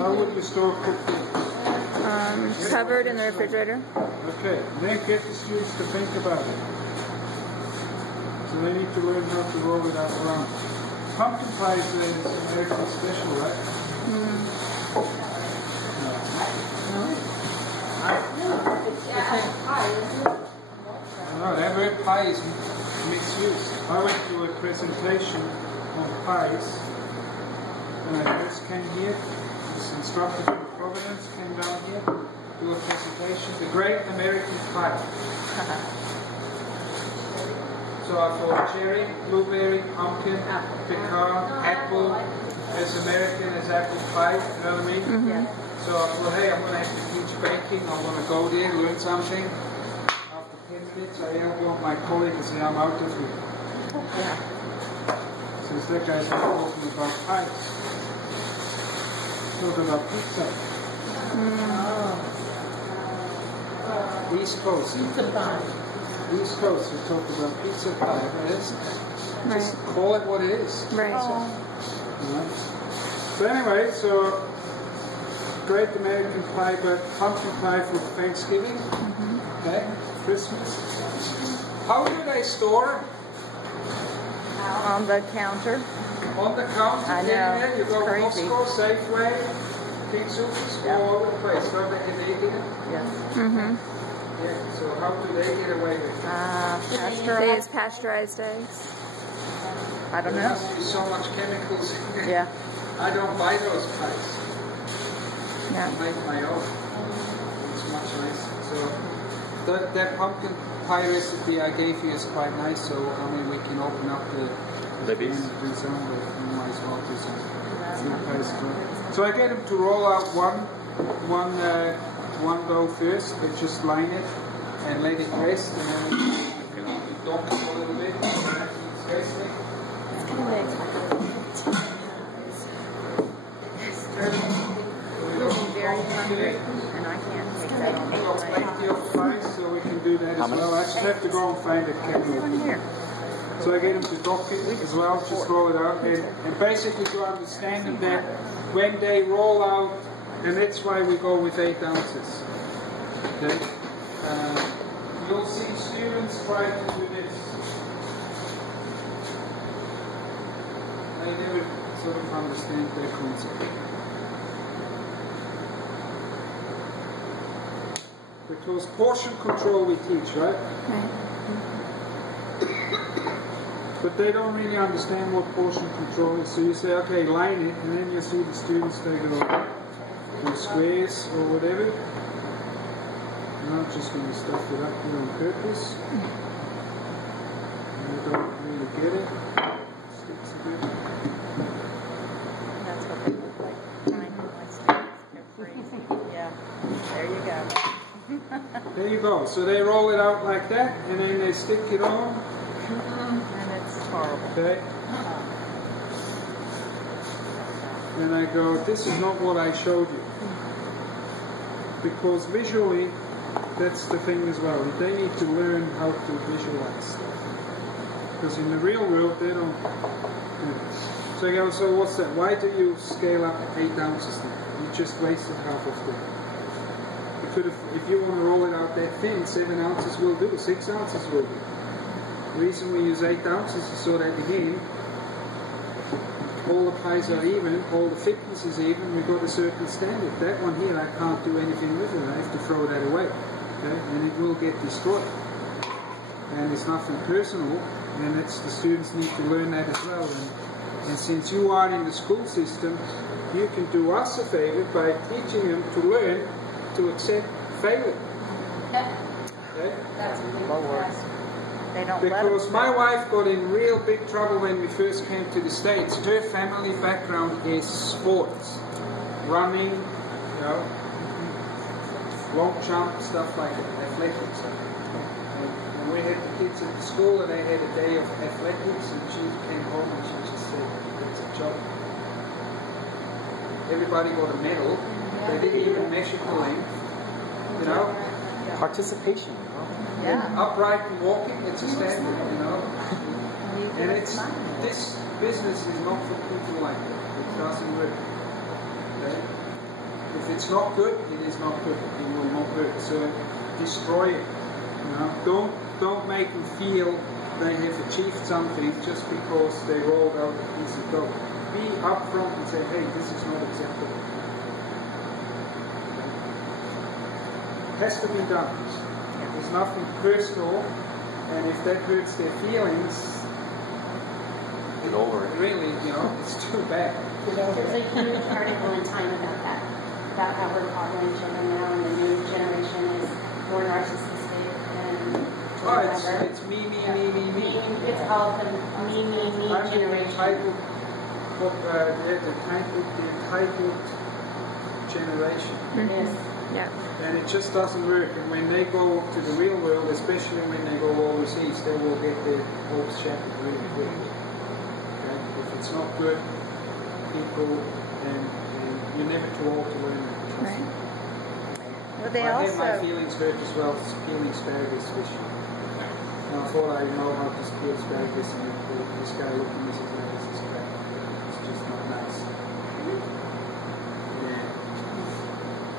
How would you store cooked meat? Covered in the refrigerator. Okay, then get the students to think about it. So they need to learn how to roll it out around. Pumpkin pie is American special, right? No, that word pie is misused. I went to a presentation on pies, and I first came here. This instructor from Providence came down here to do a presentation. The Great American Pie. So I thought cherry, blueberry, pumpkin, pecan, apple, as American as apple pie, you know what I mean? So I thought, hey, I'm going to have to teach baking, I'm going to go there, learn something. After 10 minutes, I want my colleague to say, I'm out of here. Since that guy's talking about pies. Talk about pizza. East Coast. Pizza pie. East Coast, we talk about pizza pie, but it's just call it what it is. Right. So anyway, so Great American Pie, but pumpkin pie for Thanksgiving, okay, Christmas. How do they store? On the counter. On the counter. I know. There. You it's go crazy. Costco, Safeway, King Soopers, all over the place. Don't they get eating it? Yes. Yeah, so how do they get away with it? They use pasteurized eggs. I don't There know. must be so much chemicals in there. Yeah. I don't buy those pies. Yeah. I make my own. It's much nicer. So that pumpkin pie recipe I gave you is quite nice. So I mean, we can open up the base and do some, but we might as well do some fruit pies as well. So I get them to roll out one dough first. They just line it and let it rest, and then we dunk it a little bit. It's resting. Very hungry, and I can't take that on. We've got plenty of pies, so we can do that as well. I just have to go and find a kettle. So I get them to dock it as well, just roll it out. And basically to understand them that when they roll out, and that's why we go with 8 ounces. Okay? You'll see students try to do this. They never sort of understand their concept. Because portion control we teach, right? But they don't really understand what portion control is. So you say, okay, line it, and then you see the students, they go do squares or whatever. I'm not just going to stuff it up here on purpose. And they don't really get it. Sticks a bit. That's what they look like. Tiny sticks. They're crazy. Yeah. There you go. There you go. So they roll it out like that, and then they stick it on. And it's horrible. Okay. Then I go, this is not what I showed you. Because visually, that's the thing as well. They need to learn how to visualize stuff. Because in the real world, they don't. So I go, so what's that? Why do you scale up 8 ounces then? You just wasted half of them. You could have, if you want to roll it out that thin, 7 ounces will do, 6 ounces will do. The reason we use 8 ounces is so that again, all the pies are even, all the thickness is even, we've got a certain standard. That one here, I can't do anything with it, I have to throw that away. Okay? And it will get destroyed. And it's nothing personal, and it's, the students need to learn that as well. And since you are in the school system, you can do us a favor by teaching them to learn to accept failure. Okay? That's ridiculous. They don't Because my wife got in real big trouble when we first came to the States. Her family background is sports. Running, you know, long jump, stuff like that, athletics. And we had the kids at the school and they had a day of athletics, and she came home and she just said, it's a job. Everybody got a medal. They didn't even measure the length. You know? Participation. Yeah. Upright and walking, it's a standard, you know. And it's, this business is not for people like that. It doesn't work. Okay? If it's not good, it is not good. It will not work. So destroy it. You know? Don't make them feel they have achieved something just because they rolled out a piece of dough. Be upfront and say, hey, this is not acceptable. It has to be done. There's nothing personal, and if that hurts their feelings, get over it. Really, you know, it's too bad. There's a huge article in Time about how we're following children now, and the new generation is more narcissistic and it's me. It's called the me generation. The entitled generation. Yes. Yeah. And it just doesn't work. And when they go to the real world, especially when they go overseas, they will get their hopes shattered really quickly. Okay? If it's not good, people, and you're never too old to learn that. Trust me. Well, they I also... had my feelings hurt as well, peeling asparagus fishing. And I thought I know how to peel asparagus, and this guy looked at me and said, no, this is crap. It's just not nice.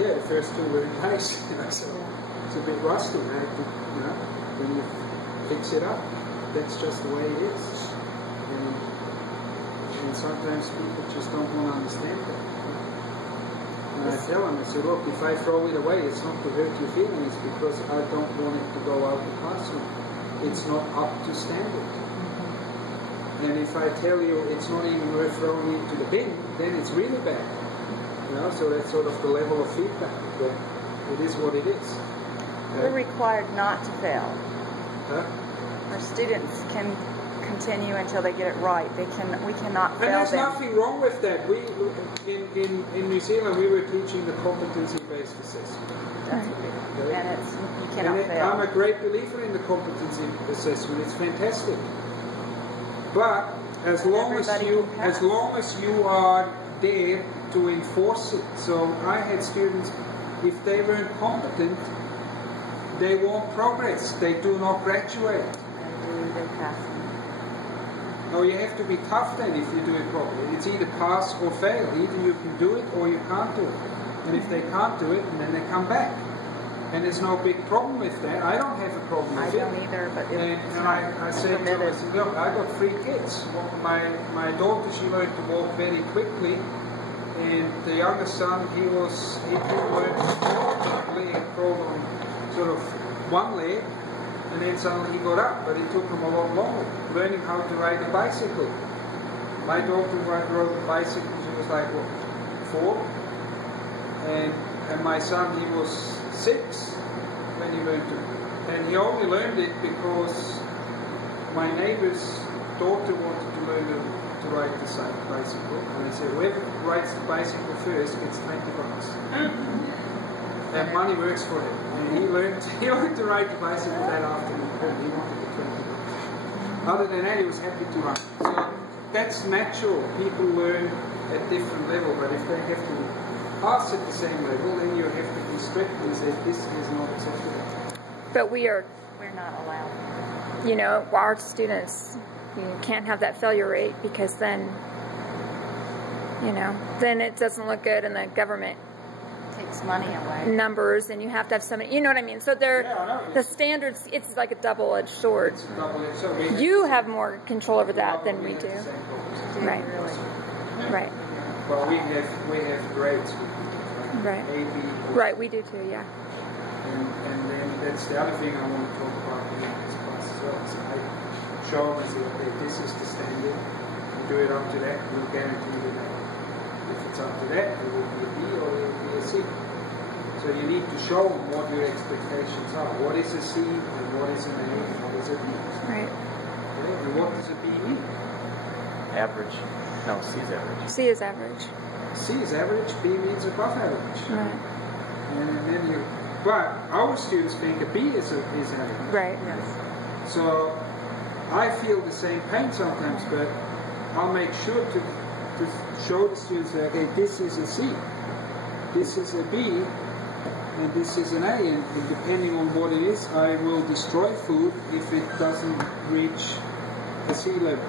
Yeah, the first two were nice, you know, so it's a bit rusty, man. You know, when you fix it up, that's just the way it is. And sometimes people just don't want to understand that. And I tell them, I say, look, if I throw it away, it's not to hurt your feelings, because I don't want it to go out the classroom. It's not up to standard. And if I tell you it's not even worth throwing into the bin, then it's really bad. You know, so that's sort of the level of feedback, but it is what it is. We're required not to fail. Huh? Our students can continue until they get it right. We cannot fail And there's them. nothing wrong with that. We in New Zealand we were teaching the competency-based assessment. That's what it is. And you cannot fail. I'm a great believer in the competency assessment. It's fantastic. But as long as you are there to enforce it. So I had students, if they weren't competent, they won't progress. They do not graduate. They pass. No, you have to be tough then if you do it properly. It's either pass or fail. Either you can do it or you can't do it. And if they can't do it, then they come back. And there's no big problem with that. I don't have a problem with it. I don't either, but And I said to them, I said, look, I got 3 kids. My daughter, she learned to walk very quickly. And the younger son, he didn't learn to walk, leg crawled on sort of one leg, and then suddenly he got up, but it took him a lot longer, learning how to ride a bicycle. My daughter rode a bicycle, she was like, what, 4? And my son, he was 6 when he learned to. And he only learned it because my neighbor's daughter wanted to learn to ride the bicycle, and I said, whoever rides the bicycle first gets $20. That money works for him. And he learned to ride the bicycle that afternoon. He wanted the $20. Other than that, he was happy to run. So that's natural. People learn at different level, but if they have to pass at the same level, then you have to be strict and say this is not acceptable. But we're not allowed. You know, our students, you can't have that failure rate, because then, you know, then it doesn't look good, and the government Takes money away. numbers, and you have to have so many, you know what I mean? So the standards, it's like a double-edged sword. It's a double-edged sword. You have more control over that than we do. Right. Right. Well, we have grades. Right. A, B, Right, we do too, yeah. And then that's the other thing I want to talk about in this class as well. So I show them and say, okay, this is the standard. You do it up to that, we'll guarantee you that. If it's up to that, it will be a B or it will be a C. So you need to show them what your expectations are. What is a C and what is an A and what is a B. Right. Okay? And what does a B mean? Average. No, C is average. C is average. C is average, B means above average. Right. And then but our students think a B is average. Right. Yes. So I feel the same pain sometimes, but I'll make sure to show the students that, okay, this is a C, this is a B, and this is an A, and depending on what it is, I will destroy food if it doesn't reach the C level.